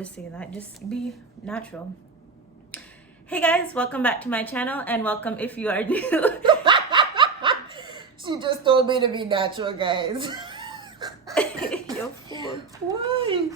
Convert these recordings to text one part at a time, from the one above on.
Just say that, just be natural. Hey guys, welcome back to my channel, and welcome if you are new. She just told me to be natural, guys. You're fool. Why?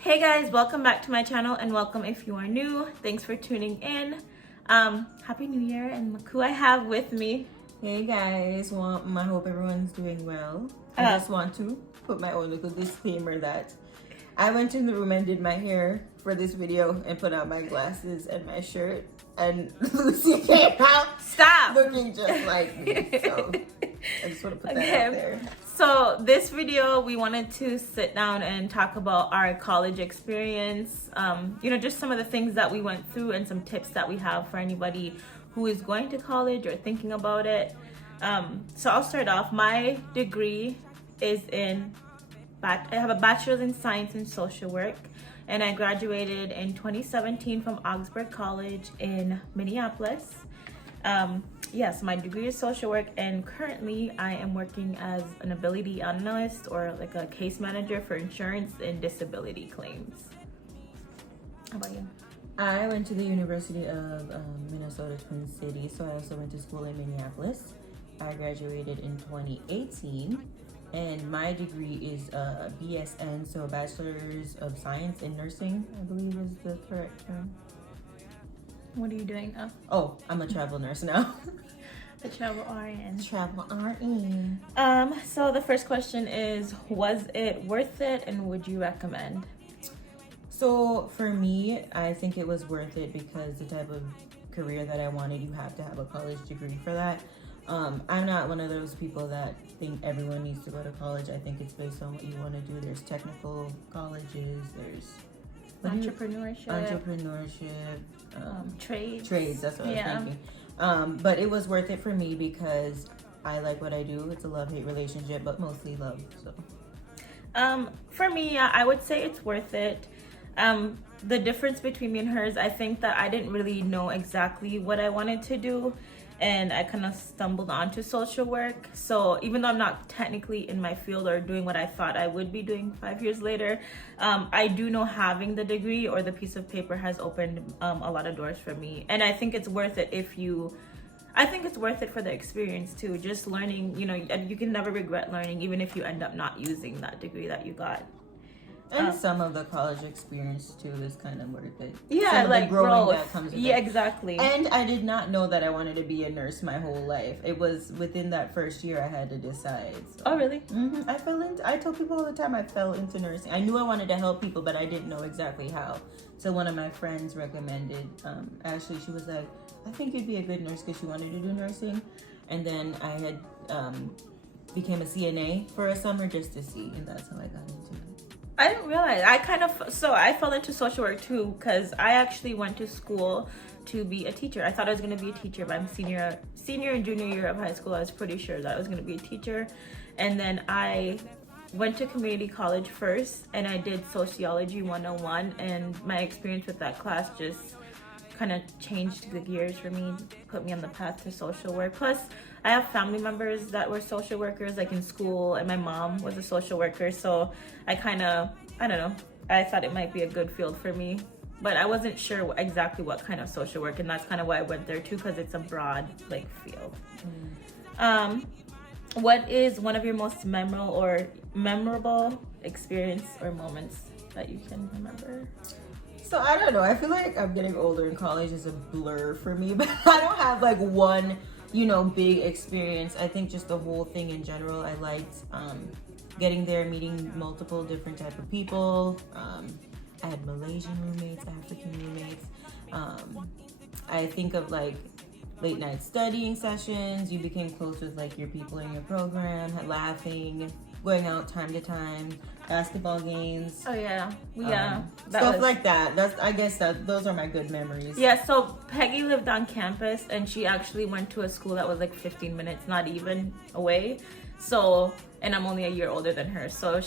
Hey guys, welcome back to my channel, and welcome if you are new. Thanks for tuning in. Happy New Year, and look who I have with me. Hey guys, I hope everyone's doing well. I just want to put my own little disclaimer that I went in the room and did my hair for this video and put on my glasses and my shirt, and Lucy came out Stop! looking just like me. So I just want to put that out there. So this video, we wanted to sit down and talk about our college experience, just some of the things that we went through and some tips that we have for anybody who is going to college or thinking about it. So I'll start off. My degree is I have a bachelor's in science and social work, and I graduated in 2017 from Augsburg College in Minneapolis. Yes, my degree is social work, and currently I am working as an ability analyst, or like a case manager for insurance and disability claims. How about you? I went to the University of Minnesota Twin Cities, so I also went to school in Minneapolis. I graduated in 2018, and my degree is a BSN, so a Bachelor's of Science in Nursing, I believe is the correct term. What are you doing now? Oh, I'm a travel nurse now. The travel RN. Travel RN. So the first question is, was it worth it, and would you recommend? So for me, I think it was worth it because the type of career that I wanted, you have to have a college degree for that. I'm not one of those people that think everyone needs to go to college. I think it's based on what you want to do. There's technical colleges, there's Entrepreneurship, trades, that's what I was thinking. But it was worth it for me because I like what I do. It's a love-hate relationship, but mostly love. So for me, I would say it's worth it. The difference between me and hers, I think that I didn't really know exactly what I wanted to do, and I kind of stumbled onto social work. So even though I'm not technically in my field or doing what I thought I would be doing 5 years later, I do know having the degree or the piece of paper has opened a lot of doors for me. And I think it's worth it I think it's worth it for the experience too. Just learning, you can never regret learning, even if you end up not using that degree that you got. And some of the college experience too is kind of worth it. Yeah, like growing growth. That comes with Yeah, it. exactly. And I did not know that I wanted to be a nurse my whole life. It was within that first year I had to decide. So. Oh, really? I tell people all the time I fell into nursing. I knew I wanted to help people, but I didn't know exactly how. So one of my friends recommended, Ashley, she was like, I think you'd be a good nurse because she wanted to do nursing. And then I had became a CNA for a summer just to see, and that's how I got into it. I didn't realize. I fell into social work too because I actually went to school to be a teacher. I thought I was going to be a teacher by senior and junior year of high school. I was pretty sure that I was going to be a teacher. And then I went to community college first, and I did sociology 101, and my experience with that class just kind of changed the gears for me, put me on the path to social work. Plus, I have family members that were social workers, like in school, and my mom was a social worker, so I don't know, I thought it might be a good field for me, but I wasn't sure exactly what kind of social work, and that's kind of why I went there too, because it's a broad field. What is one of your most memorable experience or moments that you can remember? So I don't know. I feel like I'm getting older and college is a blur for me, but I don't have one, big experience. I think just the whole thing in general. I liked getting there, meeting multiple different type of people. I had Malaysian roommates, African roommates. I think of late night studying sessions. You became close with your people in your program, laughing, going out time to time. basketball games. Oh yeah, yeah. Stuff like that. I guess those are my good memories. Yeah, so Peggy lived on campus and she actually went to a school that was like 15 minutes, not even away. So, and I'm only a year older than her. So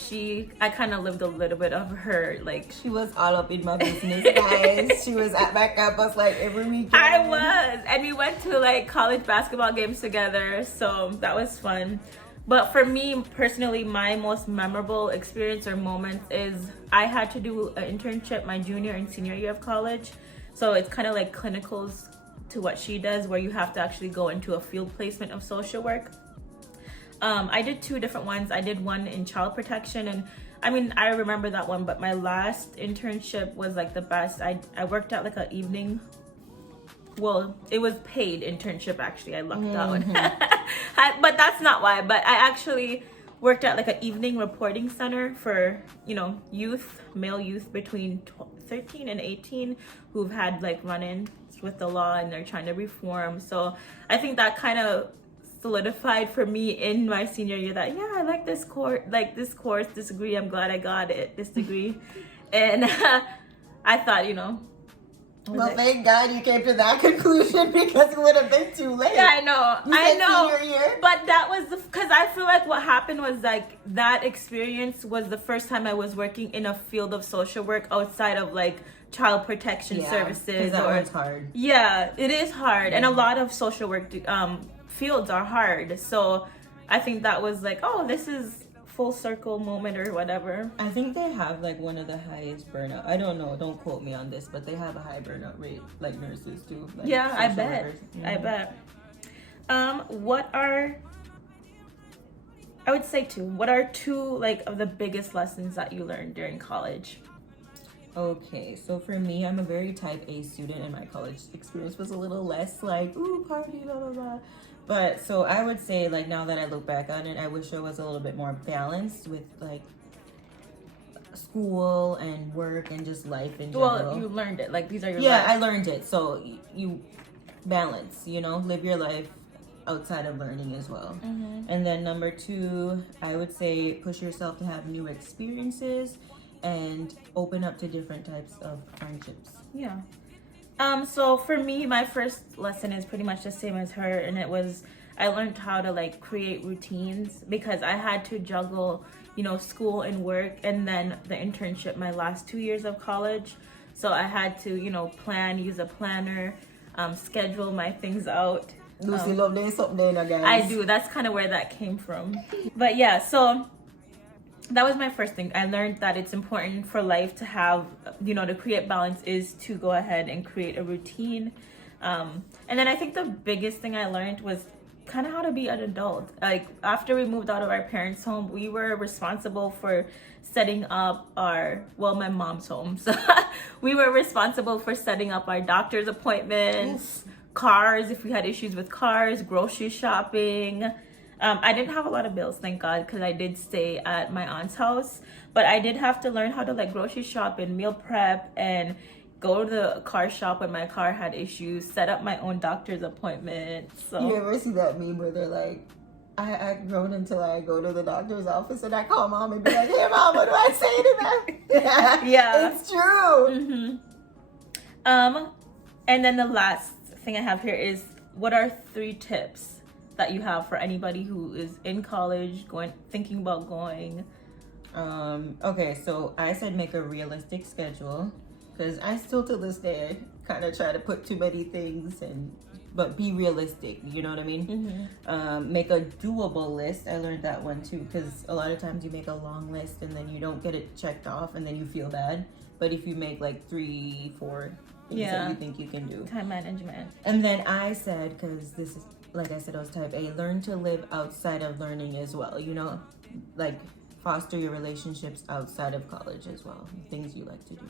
I kind of lived a little bit of her, like. She was all up in my business, guys. She was at my campus like every weekend. I was. And we went to like college basketball games together. So that was fun. But for me personally, my most memorable experience or moments is I had to do an internship my junior and senior year of college. So it's kind of like clinicals to what she does, where you have to actually go into a field placement of social work. I did 2 different ones. I did one in child protection, and I mean, I remember that one, but my last internship was like the best. I worked at like an evening, well, it was paid internship actually. I lucked out. But that's not why. But I actually worked at like an evening reporting center for, male youth between 13 and 18 who've had like run-ins with the law and they're trying to reform. So I think that kind of solidified for me in my senior year that I like this course, this degree. I'm glad I got this degree. And I thought, well, thank God you came to that conclusion, because it would have been too late. Yeah, I know. Senior year? But that was because I feel like what happened was like that experience was the first time I was working in a field of social work outside of like child protection services. That one's hard. Yeah, it is hard, and a lot of social work fields are hard. So I think that was like, oh, this is full circle moment or whatever. I think they have like one of the highest burnout. I don't know, don't quote me on this, but they have a high burnout rate, like nurses too. Like yeah, I bet. Mm-hmm. I bet. I would say 2. What are 2 like of the biggest lessons that you learned during college? Okay, so for me, I'm a very type A student, and my college experience was a little less like, ooh, party, blah, blah, blah. But so I would say, like, now that I look back on it, I wish I was a little bit more balanced with like school and work and just life in general. Well, you learned it. Like, these are your life. I learned it. So you balance, live your life outside of learning as well. Mm-hmm. And then number 2, I would say push yourself to have new experiences and open up to different types of friendships. Yeah. So for me, my first lesson is pretty much the same as her, and it was I learned how to like create routines, because I had to juggle, school and work, and then the internship my last 2 years of college. So I had to, plan, use a planner, schedule my things out. Lucy love doing something, guys. I do. That's kind of where that came from. But yeah, so that was my first thing. I learned that it's important for life to have, to create balance is to go ahead and create a routine. And then I think the biggest thing I learned was kind of how to be an adult. Like, after we moved out of our parents' home, we were responsible for setting up my mom's home. So we were responsible for setting up our doctor's appointments, cars, if we had issues with cars, grocery shopping. I didn't have a lot of bills, thank God, because I did stay at my aunt's house. But I did have to learn how to like grocery shop and meal prep and go to the car shop when my car had issues, set up my own doctor's appointment. So you ever see that meme where they're like, I act grown until I go to the doctor's office and I call mom and be like, hey mom, what do I say to that? Yeah. It's true. Mm-hmm. And then the last thing I have here is, what are 3 tips that you have for anybody who is in college, thinking about going? Okay, so I said make a realistic schedule, because I still to this day kind of try to put too many things, but be realistic, you know what I mean? Mm-hmm. Make a doable list. I learned that one too, because a lot of times you make a long list and then you don't get it checked off and then you feel bad. But if you make like 3, 4 things that you think you can do. Time management. And then I said, because this is, like I said, I was type A, learn to live outside of learning as well, like foster your relationships outside of college as well, things you like to do.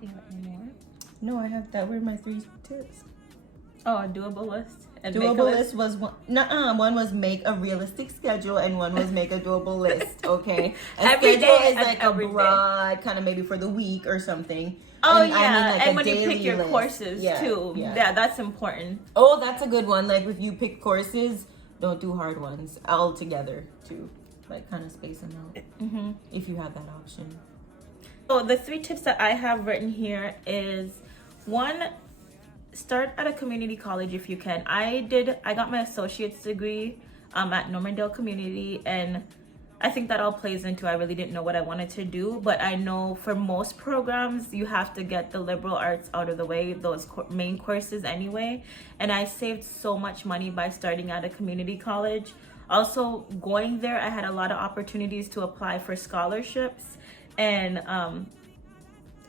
You have any more? No, I have, that were my 3 tips. Oh, a doable list? And doable list was one. One was make a realistic schedule, and one was make a doable list. Okay, Every schedule day is like a broad kind of maybe for the week or something. Oh, and yeah, I mean, like, and when you pick your list. courses too. Yeah, that's important. Oh, that's a good one. Like, if you pick courses, don't do hard ones altogether too. like kind of space them out Mm-hmm. if you have that option. So the 3 tips that I have written here is, one, start at a community college if you can. I got my associate's degree at Normandale Community, and I think that all plays into, I really didn't know what I wanted to do, but I know for most programs you have to get the liberal arts out of the way, those main courses anyway, and I saved so much money by starting at a community college. Also, going there, I had a lot of opportunities to apply for scholarships, and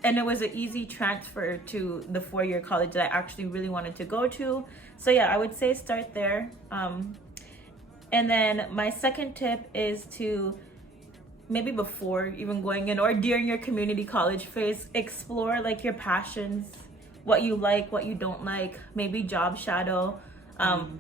it was an easy transfer to the 4-year college that I actually really wanted to go to. So yeah, I would say start there. And then my second tip is to, maybe before even going in or during your community college phase, explore like your passions, what you like, what you don't like, maybe job shadow,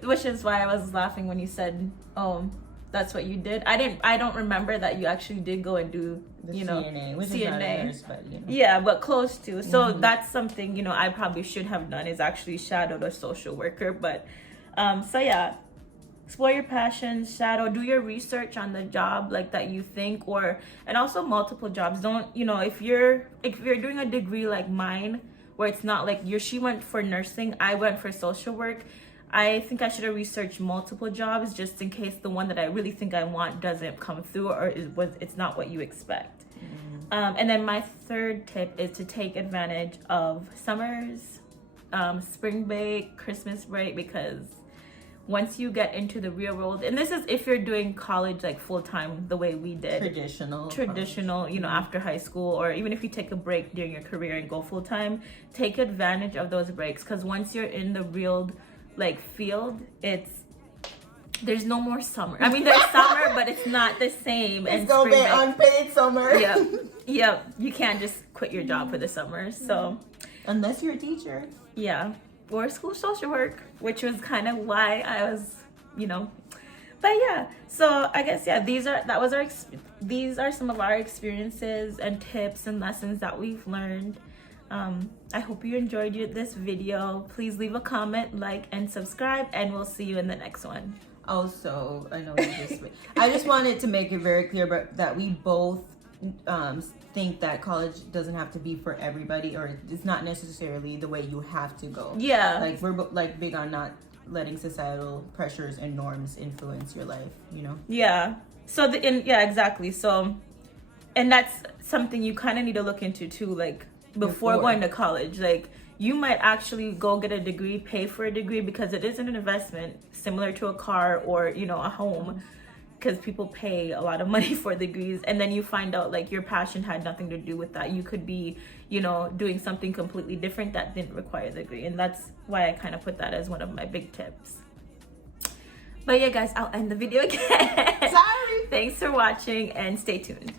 which is why I was laughing when you said, oh, that's what you did. I don't remember that you actually did go and do The you know CNA, which CNA. is not a nurse, but you know. Yeah, but close to. So that's something, you know, I probably should have done, is actually shadowed a social worker. But so yeah, explore your passions, shadow, do your research on the job like that you think, and also multiple jobs. Don't, you know, if you're doing a degree like mine, where it's not like she went for nursing, I went for social work, I think I should have researched multiple jobs just in case the one that I really think I want doesn't come through, or it's not what you expect. And then my third tip is to take advantage of summers, spring break, Christmas break, because once you get into the real world, and this is if you're doing college like full-time the way we did, traditional, you know, after high school, or even if you take a break during your career and go full-time, take advantage of those breaks, because once you're in the real like field, there's no more summer. I mean, there's summer, but it's not the same. It's gonna be unpaid summer. Yep. You can't just quit your job for the summer. So unless you're a teacher. Yeah, or school social work, which was kind of why I was, you know. But yeah, so I guess these are some of our experiences and tips and lessons that we've learned. I hope you enjoyed this video. Please leave a comment, like, and subscribe, and we'll see you in the next one. Also, I just wanted to make it very clear that we both think that college doesn't have to be for everybody, or it's not necessarily the way you have to go. Yeah. Like, we're like big on not letting societal pressures and norms influence your life, you know? Yeah. So exactly. So, and that's something you kind of need to look into too, like before going to college. Like, you might actually go get a degree, pay for a degree, because it is an investment similar to a car or, you know, a home, because people pay a lot of money for degrees, and then you find out like your passion had nothing to do with that. You could be, you know, doing something completely different that didn't require a degree, and that's why I kind of put that as one of my big tips. But yeah, guys, I'll end the video again. Sorry. Thanks for watching, and stay tuned.